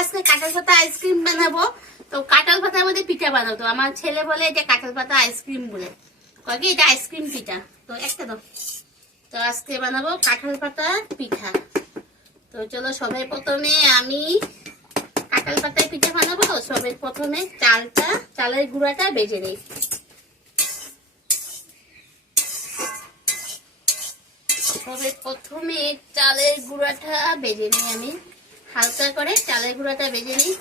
আজকে কাঁঠাল পাতা আইসক্রিম বানাবো। তো কাঁঠাল পাতার মধ্যে পিঠা বানাবো। তো আমার ছেলে বলে এটা কাঁঠাল পাতা আইসক্রিম বলে, কি এটা আইসক্রিম পিঠা। তো একটা দাও। তো আজকে বানাবো কাঁঠাল পাতা পিঠা। তো চলো, সবাই প্রথমে আমি কাঁঠাল পাতায় পিঠা বানাবো। তো সবাই প্রথমে চালের গুঁড়াটা বেজে নিই। সবাই প্রথমে চালের গুঁড়াটা বেজে নিই। আমি হালকা করে চালের গুঁড়াটা বেজে নিই।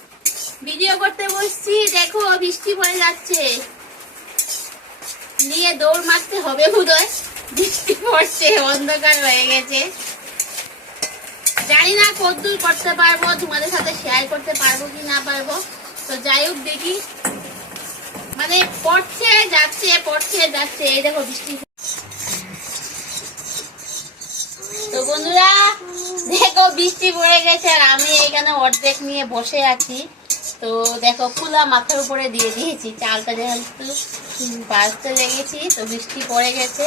ভিডিও করতে বসছি, দেখো বৃষ্টি পড়ে যাচ্ছে, নিয়ে দৌড় মারতে হবে বোধহয়। বৃষ্টি পড়ছে, অন্ধকার হয়ে গেছে। জানি না কতদূর করতে পারবো, তোমাদের সাথে শেয়ার করতে পারবো কি না পারবো। তো যাই হোক দেখি, মানে পড়ছে যাচ্ছে, এই দেখো বৃষ্টি। তো বন্ধুরা দেখো বৃষ্টি পড়ে গেছে, আর আমি এখানে অর্ধেক নিয়ে বসে আছি। তো দেখো খোলা মাথার উপরে দিয়ে দিয়েছি, চালটা যেহেতু বাজতে লেগেছি। তো বৃষ্টি পড়ে গেছে,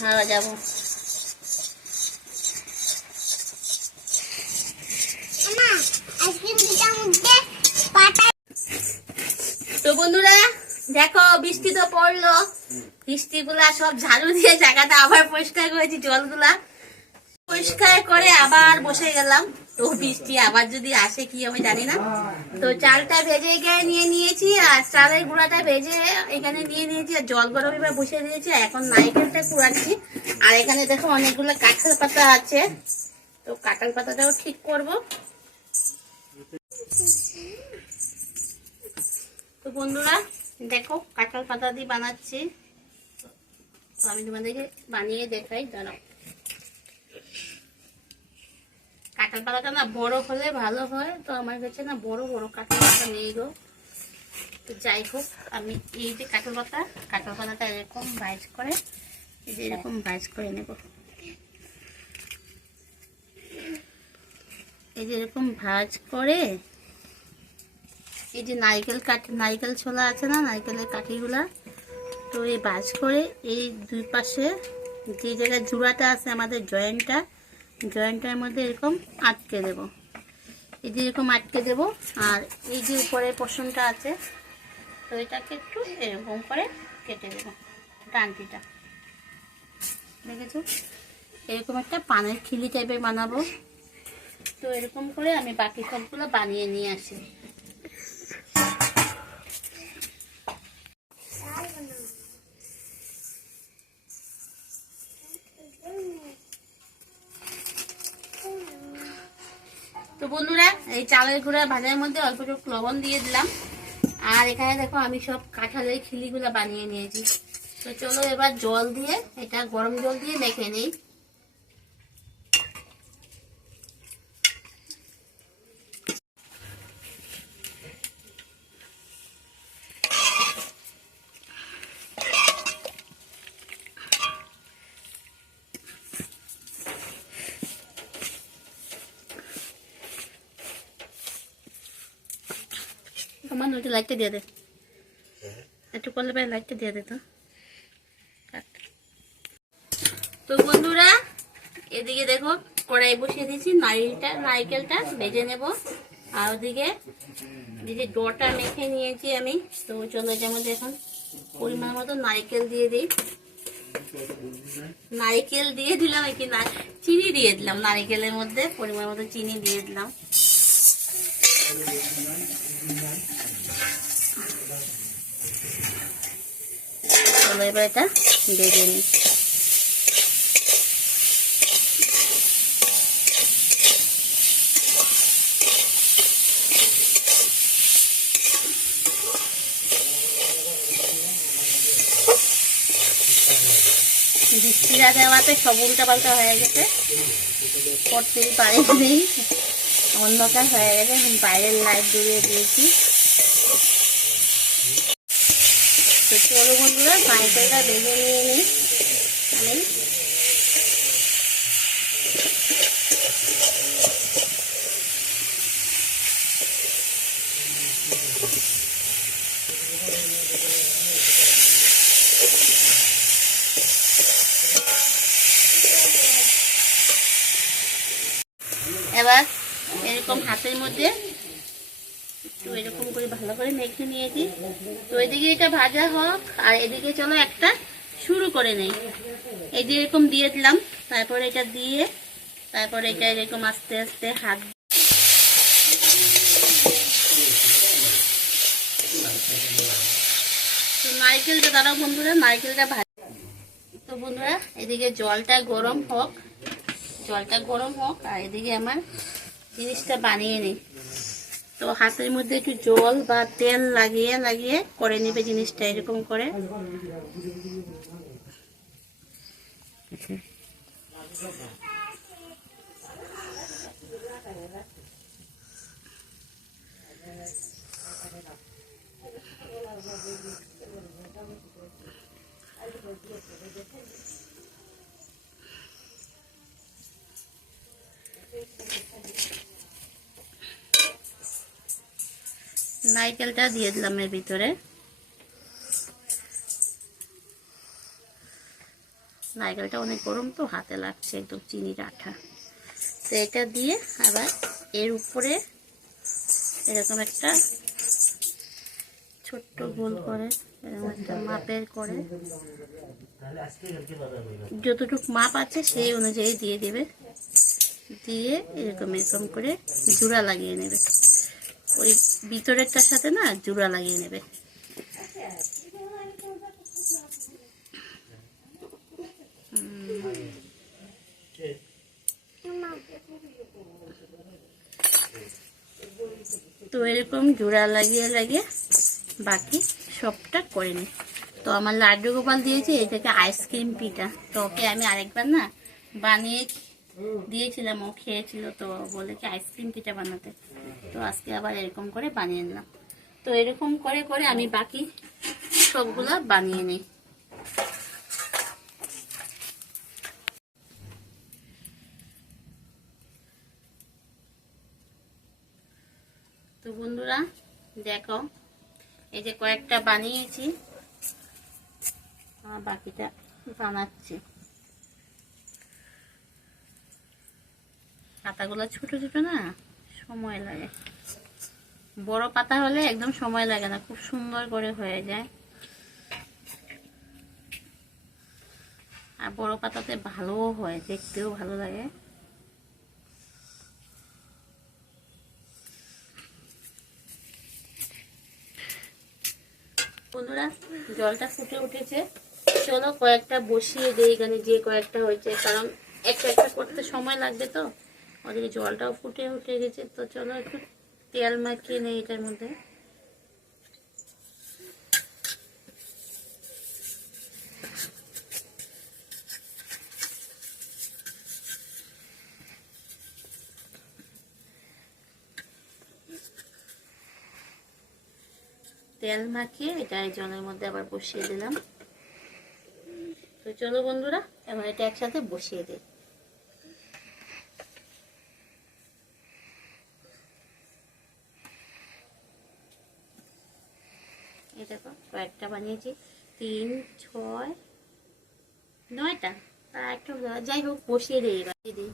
হ্যাঁ যাবো। তো বন্ধুরা দেখো বৃষ্টি তো পড়লো, বৃষ্টিগুলা সব ঝাড়ু দিয়ে জায়গাটা আবার পরিষ্কার করেছি, জলগুলা পরিষ্কার করে আবার বসে গেলাম। তো বৃষ্টি আবার যদি আসে কি আমি জানি না। তো চালটা ভেজে গিয়ে নিয়ে নিয়েছি, আর চালের গুঁড়াটা ভেজে এখানে নিয়ে নিয়েছি, আর জল গরম এবার বসে দিয়েছি। এখন নারকেলটা কুড়াচ্ছি, আর এখানে দেখো অনেকগুলো কাঁঠাল পাতা আছে। তো কাঁঠাল পাতাটাও ঠিক করব। তো বন্ধুরা দেখো কাঁঠাল পাতা দিয়ে বানাচ্ছি। তো আমি তোমাদেরকে বানিয়ে দেখাই, দাঁড়াও। কাঁঠাল পাতাটা না বড় হলে ভালো হয়, তো আমার কাছে না বড় বড় কাঁঠাল পাতা নেই গো। তো যাই হোক, আমি এই যে কাঁঠাল পাতাটা এরকম ভাঁজ করে, এই যে এরকম ভাঁজ করে নেব। এই যে এরকম ভাঁজ করে, এই যে নারকেল ছোলা আছে না, নারকেলের কাঠিগুলা, তো এই ভাঁজ করে এই দুই পাশে যে জায়গায় জোড়াটা আছে আমাদের জয়েন্টের মধ্যে এরকম আটকে দেব। এই যে এরকম আটকে দেব। আর এই যে উপরের পোর্শনটা আছে, তো এটাকে একটু এরকম করে কেটে দেব, ডানটিটা দেখেছো। এরকম একটা পানের খিলি টাইপের বানাবো। তো এরকম করে আমি বাকি সবগুলো বানিয়ে নিয়ে আসি। তো বন্ধুরা এই চালের গুঁড়া ভাজার মধ্যে অল্প একটু লবণ দিয়ে দিলাম, আর এখানে দেখো আমি সব কাঁঠালের খিলিগুলো বানিয়ে নিয়েছি। তো চলো এবার জল দিয়ে, এটা গরম জল দিয়ে মেখে নিই। আমার ওইটা লাইটটা দিয়ে দে, একটু করলে পরে লাইটটা দিয়ে দে। তো বন্ধুরা এদিকে দেখো কড়াই বসিয়ে দিয়েছি, নারকেলটা ভেজে নেব। আর ওদিকে যে ডোটা মেখে নিয়েছি আমি, তো চলো এটার মধ্যে এখন পরিমাণ মতো নারকেল দিয়ে দিই। নারকেল দিয়ে দিলাম, কি না চিনি দিয়ে দিলাম, নারকেলের মধ্যে পরিমাণ মতো চিনি দিয়ে দিলাম। চলো এবার এটা ভেজে নিই। বৃষ্টিটা দেওয়াতে সব উল্টা পাল্টা হয়ে গেছে, করতেই পারিনি, অন্ধকার হয়ে গেছে। বাইরের লাইট জ্বলিয়ে দিয়েছি। তো চলো বন্ধুরা নারকেলটা ভেজে নিয়ে নিই আমি। এবার এরকম হাতের মধ্যে একটু এরকম করে ভালো করে মেখে নিয়েছি। তো এদিকে এটা ভাজা হোক আর এদিকে চলো একটা শুরু করে নেই। এই যে এরকম দিয়ে দিলাম, তারপর এটা দিয়ে তারপর এটা এরকম আস্তে আস্তে হাত তো নারকেলটা দাঁড়াও বন্ধুরা, নারকেলটা ভাজ। তো বন্ধুরা এদিকে জলটা গরম হোক আর এদিকে আমার জিনিসটা বানিয়ে নিই। তো হাতের মধ্যে একটু জল বা তেল লাগিয়ে করে নেবে জিনিসটা এরকম করে। নারকেলটা দিয়ে দিলাম এর ভিতরে। নারকেলটা অনেক গরম তো হাতে লাগছে, একদম চিনির আঠা। তো এটা দিয়ে আবার এর উপরে এরকম একটা ছোট্ট গোল করে এরকম একটা মাপের করে, যতটুকু মাপ আছে সেই অনুযায়ী দিয়ে দেবে। দিয়ে এরকম করে জোড়া লাগিয়ে নেবে, ওই ভিতরেরটার সাথে না জোড়া লাগিয়ে নেবে। তো এরকম জোড়া লাগিয়ে বাকি সবটা করে নিই। তো আমার লাড্ডু গোপাল দিয়েছে এটাকে আইসক্রিম পিঠা। তো ওকে আমি আরেকবার না বানিয়ে দিয়েছিলাম, ও খেয়েছিল, তো বলে কি আইসক্রিম পিঠা বানাতে। তো আজকে আবার এরকম করে বানিয়ে নিলাম। তো এরকম করে আমি বাকি সবগুলা বানিয়ে নিই। তো বন্ধুরা দেখো এই যে কয়েকটা বানিয়েছি, বাকিটা বানাচ্ছি। পাতাগুলো ছোট ছোট না, সময় লাগে। বড় পাতা হলে একদম সময় লাগে না, খুব সুন্দর করে হয়ে যায়। আর বড় পাতাতে ভালোও হয়, দেখতেও ভালো লাগে। বন্ধুরা জলটা ফুটে উঠেছে, চলো কয়েকটা বসিয়ে দিই এখানে, যে কয়েকটা হয়েছে, কারণ একটা একটা করতে সময় লাগবে। তো ওদিকে জলটাও ফুটে উঠে গেছে। তো চলো একটু তেল মাখিয়ে নেই এটার মধ্যে। তেল মাখিয়ে এটা জলের মধ্যে আবার বসিয়ে দিলাম। তো চলো বন্ধুরা এবার এটা একসাথে বসিয়ে দিই। এই দেখো কয়েকটা বানিয়েছি, 3, 6, 9টা। তা একটু যাই হোক বসিয়ে দিই এবার দিই।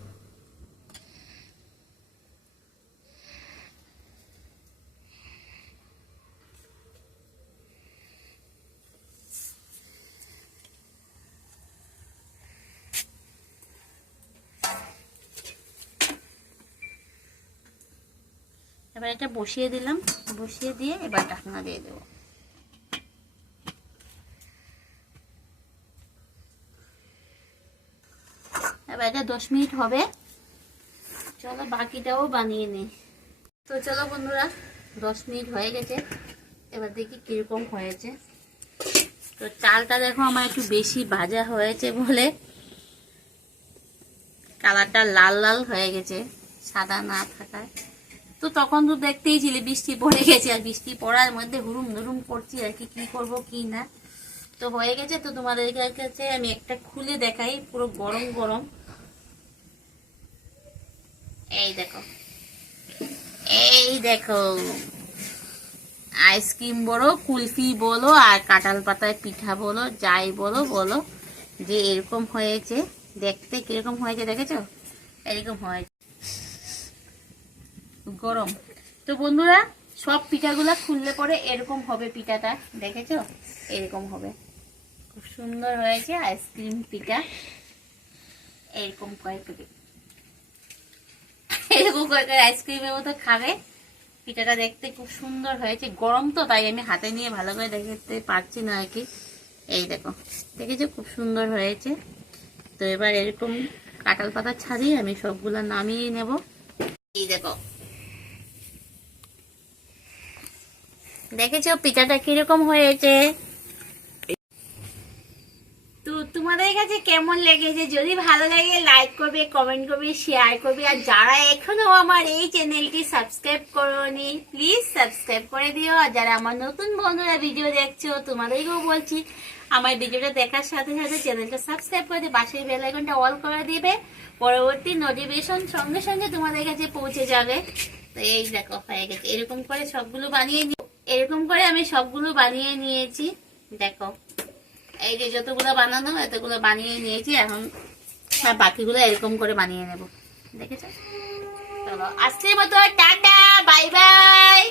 এবার এটা বসিয়ে দিলাম, বসিয়ে দিয়ে এবার ঢাকনা দিয়ে দেবো। এবার এটা 10 মিনিট হবে। চলো বাকিটাও বানিয়ে নিই। তো চলো বন্ধুরা 10 মিনিট হয়ে গেছে, এবার দেখি কিরকম হয়েছে। তো চালটা দেখো আমার একটু বেশি ভাজা হয়েছে বলে কালারটা লাল লাল হয়ে গেছে, সাদা না থাকায়। তো তখন তো দেখতেই ছিলে বৃষ্টি পড়ে গেছে, আর বৃষ্টি পড়ার মধ্যে হুড়ুম ধুরুম করছি আর কি করবো কি না। তো হয়ে গেছে। তো তোমাদের কাছে আমি একটা খুলে দেখাই, পুরো গরম গরম। এই দেখো, এই দেখো আইসক্রিম বলো, কুলফি বলো, আর কাঁঠাল পাতায় পিঠা বলো, যাই বলো যে এরকম হয়েছে। দেখতে কিরকম হয়েছে দেখেছো, এরকম হয়েছে। গরম। তো বন্ধুরা, সব পিঠাগুলা খুললে পরে এরকম হবে পিঠাটা, দেখেছো? এরকম হবে, খুব সুন্দর হয়েছে আইসক্রিম পিঠা। এরকম করে এরকম করে আইসক্রিমের মতো খাবে। পিঠাটা দেখতে খুব সুন্দর হয়েছে, গরম তো তাই আমি হাতে নিয়ে ভালো করে দেখতে পারছি না আর কি। এই দেখো, দেখেছো খুব সুন্দর হয়েছে। তো এবার এরকম কাঁঠাল পাতা ছাড়িয়ে আমি সবগুলা নামিয়ে নেব। এই দেখো, দেখেছো পিঠাটা কিরকম হয়েছে? তো তোমাদের কাছে কেমন লেগেছে? যদি ভালো লাগে লাইক করবে, কমেন্ট করবে, শেয়ার করবে। আর যারা এখনো আমার এই চ্যানেলটি সাবস্ক্রাইব করোনি, প্লিজ সাবস্ক্রাইব করে দিও। আর যারা আমার নতুন বন্ধুরা ভিডিও দেখছো, তোমাদেরকেও বলছি আমার ভিডিওটা দেখার সাথে সাথে চ্যানেলটা সাবস্ক্রাইব করে দিয়ে পাশের বেল আইকনটা অল করে দিবে। পরবর্তী নোটিফিকেশন সঙ্গে সঙ্গে তোমাদের কাছে পৌঁছে যাবে। তো এই দেখো হয়ে গেছে। এরকম করে সবগুলো বানিয়ে এরকম করে আমি সবগুলো বানিয়ে নিয়েছি। দেখো, এই যে যতগুলো বানানো এতগুলো বানিয়ে নিয়েছি। এখন বাকিগুলো এরকম করে বানিয়ে নেব, দেখেছো? চলো আজকের মতো টাটা, বাই বাই।